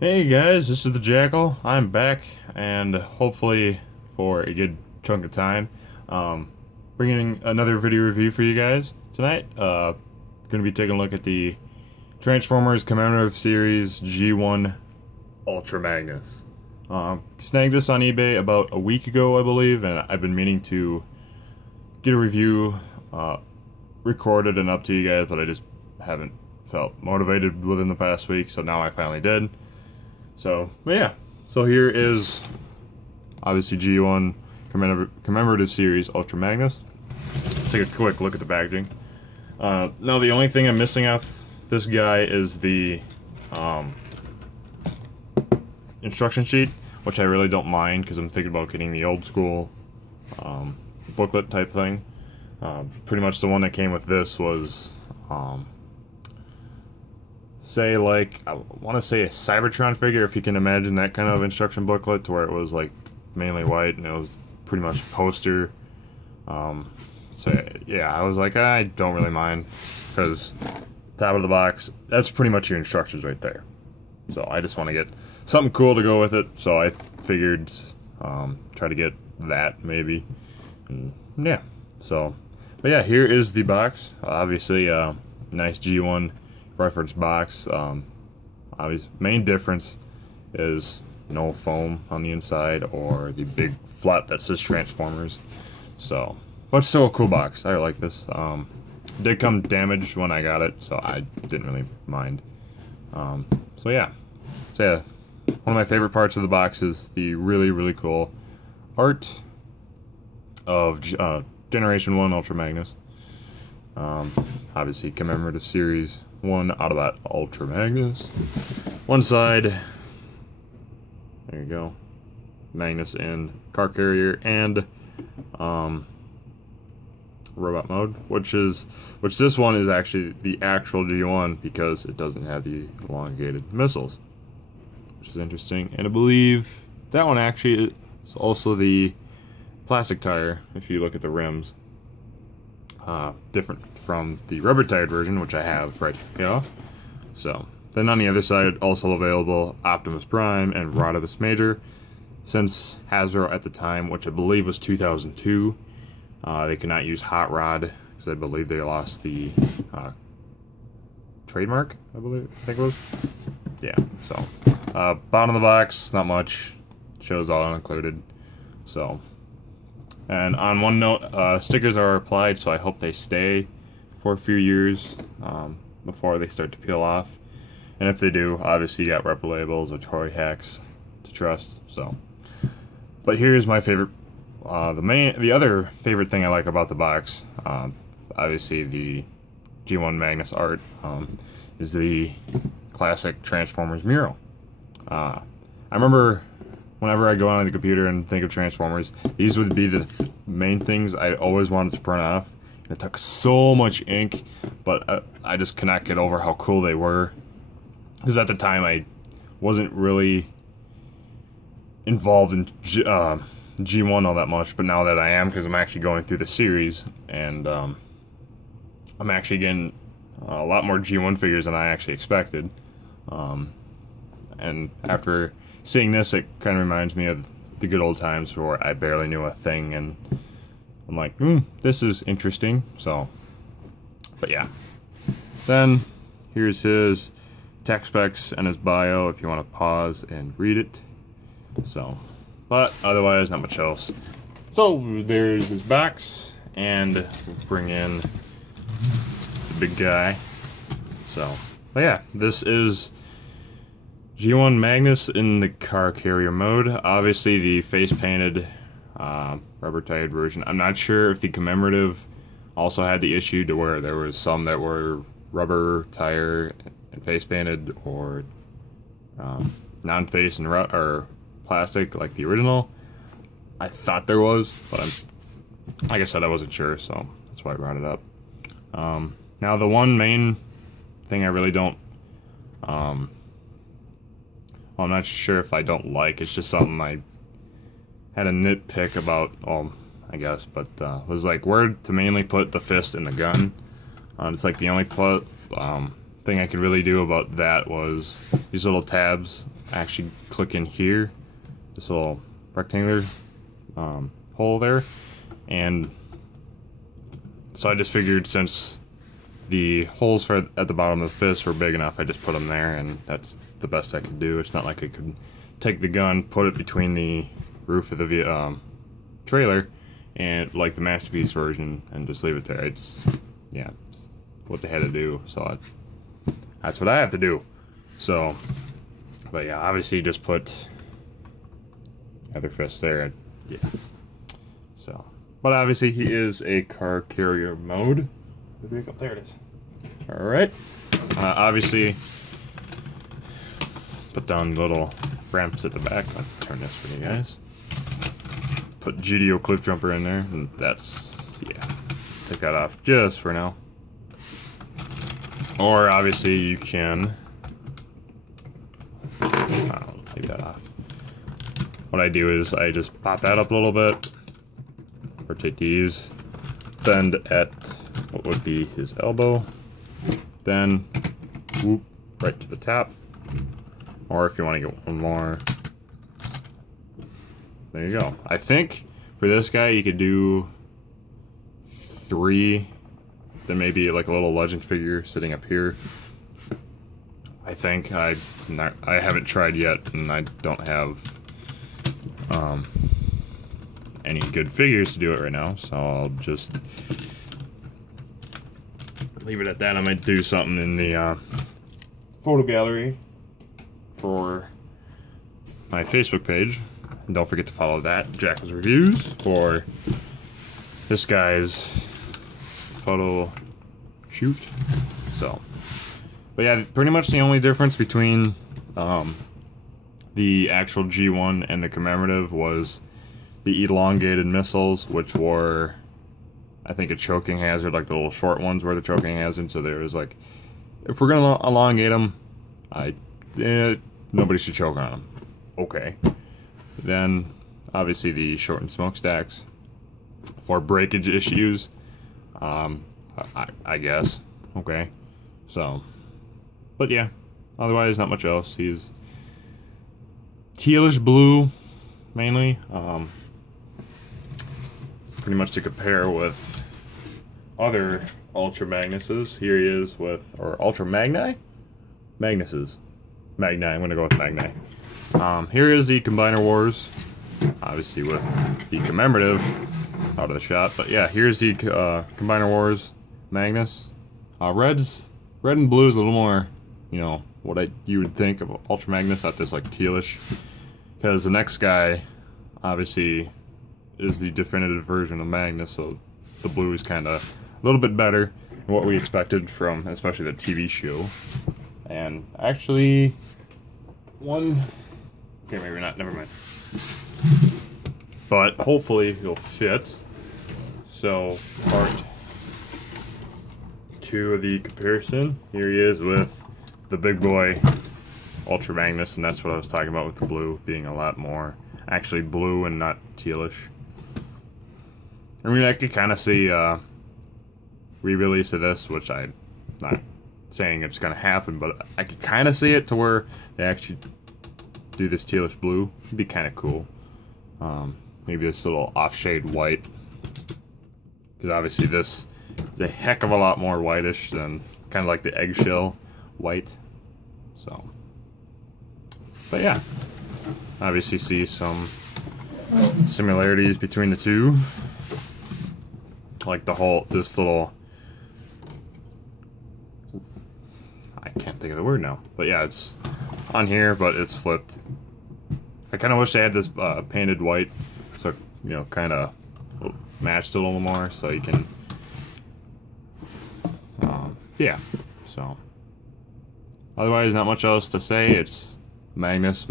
Hey guys, this is the Jackal. I'm back, and hopefully for a good chunk of time, bringing another video review for you guys tonight. Going to be taking a look at the Transformers Commemorative Series G1 Ultra Magnus. Snagged this on eBay about a week ago, I believe, and I've been meaning to get a review recorded and up to you guys, but I just haven't felt motivated within the past week, so now I finally did. So, but yeah, so here is obviously G1 Commemorative Series Ultra Magnus. Let's take a quick look at the packaging. Now the only thing I'm missing off this guy is the instruction sheet, which I really don't mind because I'm thinking about getting the old school booklet type thing. Pretty much the one that came with this was say, like, I want to say a Cybertron figure, if you can imagine that kind of instruction booklet, to where it was like mainly white and it was pretty much poster. So yeah, I was like, I don't really mind, because top of the box, that's pretty much your instructions right there. So I just want to get something cool to go with it, so I figured try to get that maybe. And yeah, so, but yeah, here is the box. Obviously nice G1 reference box. Obvious main difference is no foam on the inside or the big flap that says Transformers. So, but still a cool box. I like this. Did come damaged when I got it, so I didn't really mind. So yeah, one of my favorite parts of the box is the really cool art of Generation 1 Ultra Magnus. Obviously Commemorative Series 1 out of that Ultra Magnus. One side, there you go, Magnus in car carrier and robot mode, which this one is actually the actual G1 because it doesn't have the elongated missiles, which is interesting. And I believe that one actually is also the plastic tire if you look at the rims. Different from the rubber tired version, which I have right here. So then on the other side, also available Optimus Prime and Rodimus Major. Since Hasbro at the time, which I believe was 2002, they could not use Hot Rod because I believe they lost the trademark. I think it was. Yeah. So bottom of the box, not much. Shows all included. So. And on one note, stickers are applied, so I hope they stay for a few years before they start to peel off. And if they do, obviously you got rep labels or toy hacks to trust. So, but here's my favorite, the other favorite thing I like about the box, obviously the G1 Magnus art, is the classic Transformers mural. I remember, whenever I go on the computer and think of Transformers, these would be the main things I always wanted to print off. And it took so much ink, but I just could not get over how cool they were. Because at the time I wasn't really involved in G1 all that much, but now that I am, because I'm actually going through the series, and I'm actually getting a lot more G1 figures than I actually expected. And after seeing this, it kind of reminds me of the good old times where I barely knew a thing, and I'm like, this is interesting. So, but yeah. Then here's his tech specs and his bio if you want to pause and read it. So, but otherwise, not much else. So there's his box, and we'll bring in the big guy. So, but yeah, this is G1 Magnus in the car carrier mode. Obviously the face painted rubber tired version. I'm not sure if the Commemorative also had the issue to where there was some that were rubber tire and face painted, or non-face and or plastic like the original. I thought there was, but like I said, I wasn't sure, so that's why I brought it up. Now the one main thing I really don't well, I'm not sure if I don't like, it's just something I had a nitpick about, I guess, but was like where to mainly put the fist in the gun. It's like the only thing thing I could really do about that was these little tabs actually click in here, this little rectangular hole there, and so I just figured since the holes at the bottom of the fist were big enough, I just put them there, and that's the best I could do. It's not like I could take the gun, put it between the roof of the trailer, and like the Masterpiece version, and just leave it there. It's, yeah, it's what they had to do, so that's what I have to do. So, but yeah, obviously just put other fist there, yeah. So, but obviously he is a car carrier mode. The vehicle, there it is. All right. Obviously, put down the little ramps at the back. I'll turn this for you guys. Put GDO cliff jumper in there, and that's, yeah. Take that off just for now. Or obviously you can. I'll take that off. What I do is I just pop that up a little bit. Rotate these. Bend at what would be his elbow, then whoop right to the top, or if you want to get one more, there you go. I think for this guy you could do 3, then maybe like a little legend figure sitting up here. I think I haven't tried yet, and I don't have any good figures to do it right now, so I'll just leave it at that. I might do something in the photo gallery for my Facebook page. And don't forget to follow that, Jackals Reviews, for this guy's photo shoot. So, but yeah, pretty much the only difference between the actual G1 and the Commemorative was the elongated missiles, which were, I think, a choking hazard. Like the little short ones were the choking hazard, so there was like, if we're gonna elongate them, nobody should choke on them. Okay. Then obviously the shortened smokestacks for breakage issues. I guess. Okay. So, but yeah, otherwise not much else. He's tealish blue mainly. Pretty much to compare with other Ultra Magnuses. Here he is with, or Ultra Magni? Magnuses. Magni, I'm gonna go with Magni. Here is the Combiner Wars, obviously with the Commemorative out of the shot, but yeah, here's the Combiner Wars Magnus. Red and blue is a little more, you know, what you would think of Ultra Magnus, not this like tealish, because the next guy, obviously, is the definitive version of Magnus, so the blue is kind of a little bit better than what we expected from, especially the TV show. And actually, okay, maybe not, never mind. But hopefully it'll fit. So, part 2 of the comparison. Here he is with the big boy Ultra Magnus, and that's what I was talking about with the blue being a lot more actually blue and not tealish. I mean, I could kind of see re-release of this, which I'm not saying it's going to happen, but I could kind of see it to where they actually do this tealish blue. It'd be kind of cool. Maybe this little off-shade white, because obviously this is a heck of a lot more whitish than kind of like the eggshell white. So, but yeah, obviously see some similarities between the two. Like this little, I can't think of the word now, but yeah, it's on here, but it's flipped. I kind of wish they had this painted white, so, you know, kind of matched it a little more, so you can, yeah, so. Otherwise, not much else to say. It's Magnus,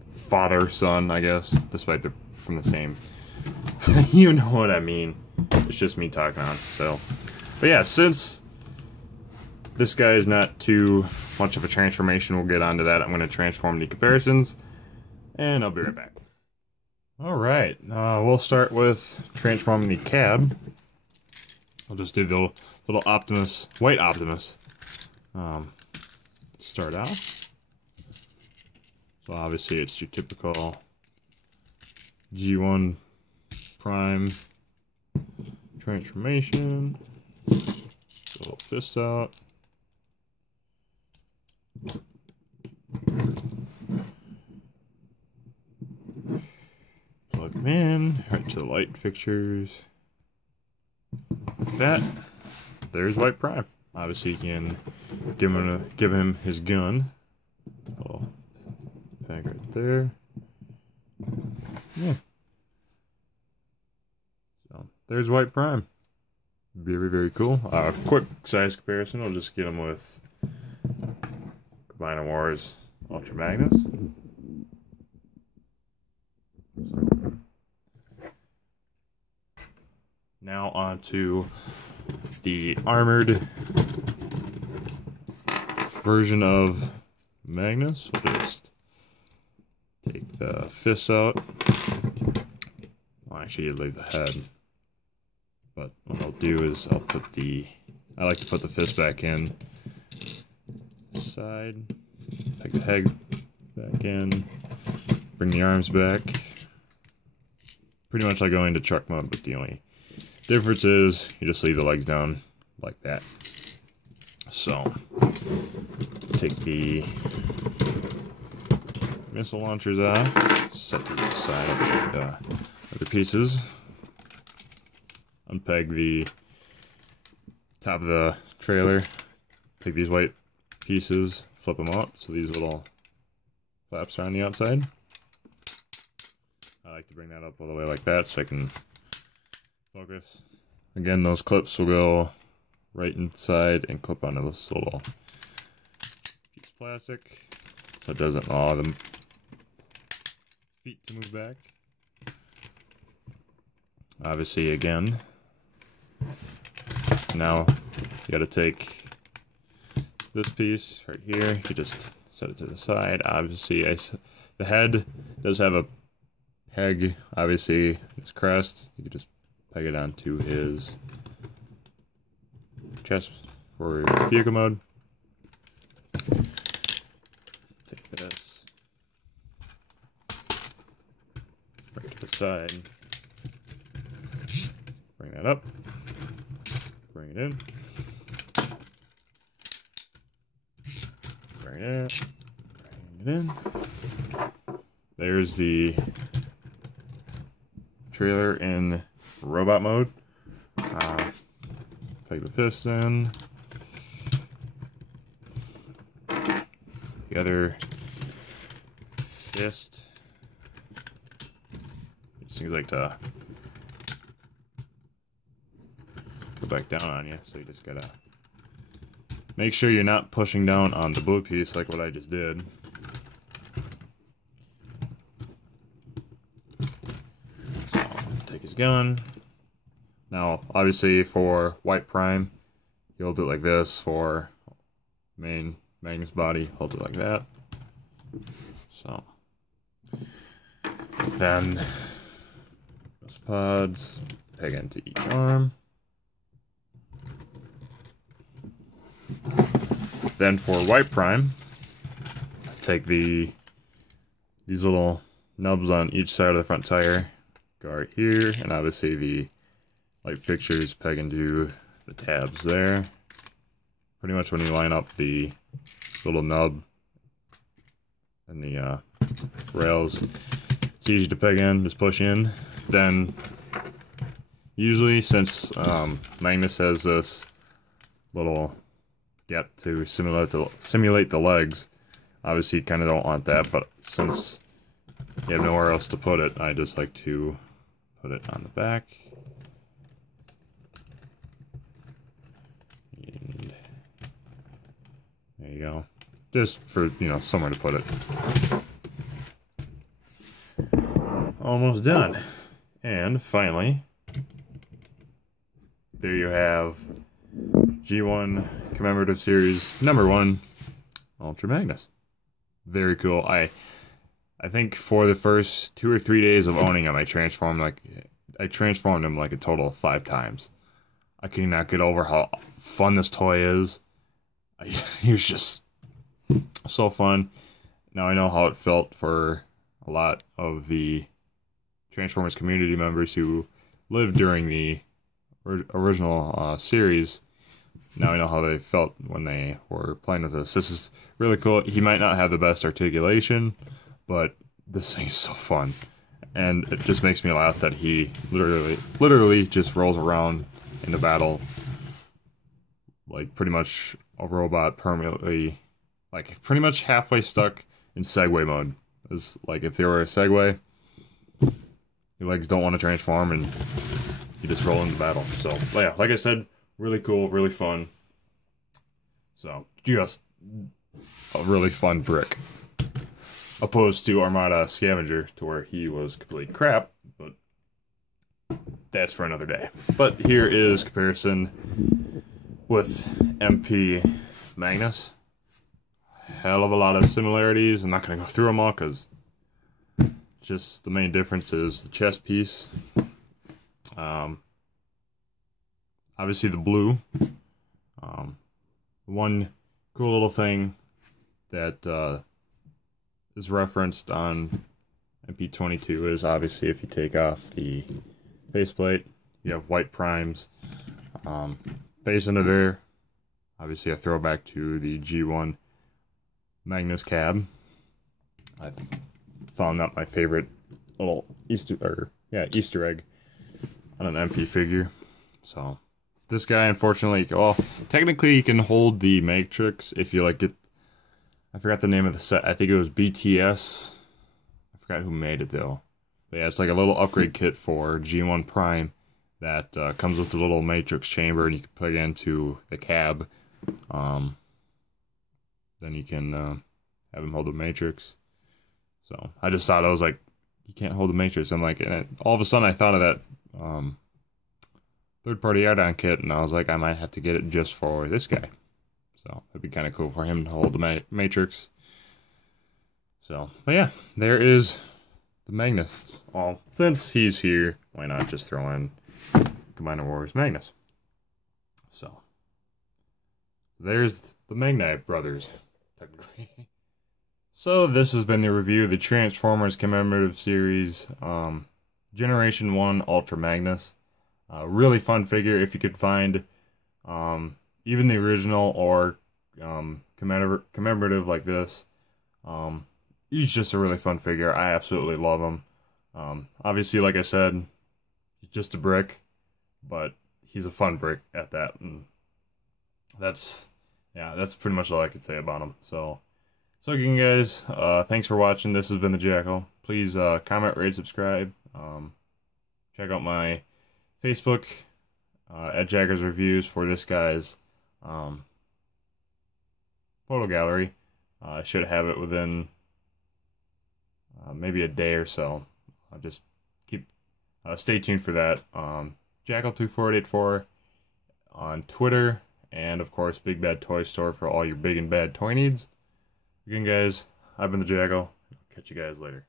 father, son, I guess, despite they're from the same. You know what I mean. It's just me talking on, so. But yeah, since this guy is not too much of a transformation, we'll get onto that. I'm going to transform the comparisons, and I'll be right back. Alright, we'll start with transforming the cab. I'll just do the little Optimus, white Optimus, start out. So obviously it's your typical G1 Prime transformation. Little fists out. Plug them in, right to the light fixtures. Like that. There's White Prime. Obviously, you can give him his gun. Little pack right there. Yeah. So there's White Prime. Very, very cool. Quick size comparison. I'll just get him with Combiner Wars Ultra Magnus. So, now on to the armored version of Magnus. We'll just take the fists out. Well, actually, you leave the head. But what I'll do is I'll put I like to put the fist back in. Side. Take the head back in. Bring the arms back. Pretty much like going to truck mode, but the only difference is you just leave the legs down like that. So, take the missile launchers off, set to the side of the other pieces, unpeg the top of the trailer, take these white pieces, flip them out so these little flaps are on the outside. I like to bring that up all the way like that so I can focus. Again, those clips will go right inside and clip onto this little piece of plastic so it doesn't allow the feet to move back. Obviously, again, now you gotta take this piece right here, you just set it to the side. Obviously, the head does have a peg, obviously, his crest. You could just peg it onto his chest for vehicle mode. Take this right to the side. Bring that up. Bring it in. Bring it in. Bring it in. There's the trailer in robot mode. Take the fist in. The other fist. These things like to go back down on you, so you just gotta make sure you're not pushing down on the blue piece like what I just did. So, take his gun. Now, obviously, for White Prime, you'll do it like this. For main Magnus body, hold it like that. So, then those pods peg into each arm. Then for White Prime, take these little nubs on each side of the front tire, go right here, and obviously the light fixtures peg into the tabs there. Pretty much when you line up the little nub and the rails, it's easy to peg in, just push in. Then, usually since Magnus has this little gap to simulate the legs, obviously you kind of don't want that, but since you have nowhere else to put it, I just like to put it on the back. And there you go. Just for, somewhere to put it. Almost done. And finally, there you have G1 Commemorative Series #1 Ultra Magnus. Very cool. I think for the first 2 or 3 days of owning him, I transformed him like a total of 5 times. I cannot get over how fun this toy is. he was just so fun. Now I know how it felt for a lot of the Transformers community members who lived during the original series. Now I know how they felt when they were playing with this. This is really cool. He might not have the best articulation, but this thing is so fun. And it just makes me laugh that he literally just rolls around in the battle like pretty much a robot permanently, like pretty much halfway stuck in Segway mode. It's like if they were a Segway, your legs don't want to transform and you just roll into battle. So yeah, like I said, really cool, really fun. So just a really fun brick. Opposed to Armada Scavenger, to where he was complete crap, but that's for another day. But here is comparison with MP Magnus. Hell of a lot of similarities. I'm not going to go through them all because just the main difference is the chest piece. Obviously the blue. One cool little thing that is referenced on MP22 is obviously if you take off the faceplate, you have white primes. Face under there, obviously a throwback to the G1 Magnus cab. I found that my favorite little Easter egg on an MP figure. So this guy, unfortunately, well, technically you can hold the Matrix if you like it. I forgot the name of the set. I think it was BTS. I forgot who made it though. But yeah, it's like a little upgrade kit for G1 Prime that comes with a little Matrix chamber, and you can plug it into the cab. Then you can have him hold the Matrix. So I just thought, I was like, you can't hold the Matrix. I'm like, and all of a sudden I thought of that third-party add-on kit, and I was like, I might have to get it just for this guy. So it'd be kind of cool for him to hold the Matrix. So, but yeah, there is the Magnus. Well, since he's here, why not just throw in Combiner Wars Magnus? So, there's the Magnite brothers, technically. So, this has been the review of the Transformers Commemorative Series, Generation 1 Ultra Magnus. Really fun figure if you could find even the original or commemorative like this. He's just a really fun figure. I absolutely love him. Obviously, like I said, he's just a brick, but he's a fun brick at that. And that's pretty much all I could say about him. So again, guys, thanks for watching. This has been the Jackal. Please comment, rate, subscribe. Check out my Facebook at Jagger's Reviews for this guy's photo gallery. I should have it within maybe a day or so. I'll just stay tuned for that. Jackal24884 on Twitter, and of course Big Bad Toy Store for all your big and bad toy needs. Again, guys, I've been the Jackal. Catch you guys later.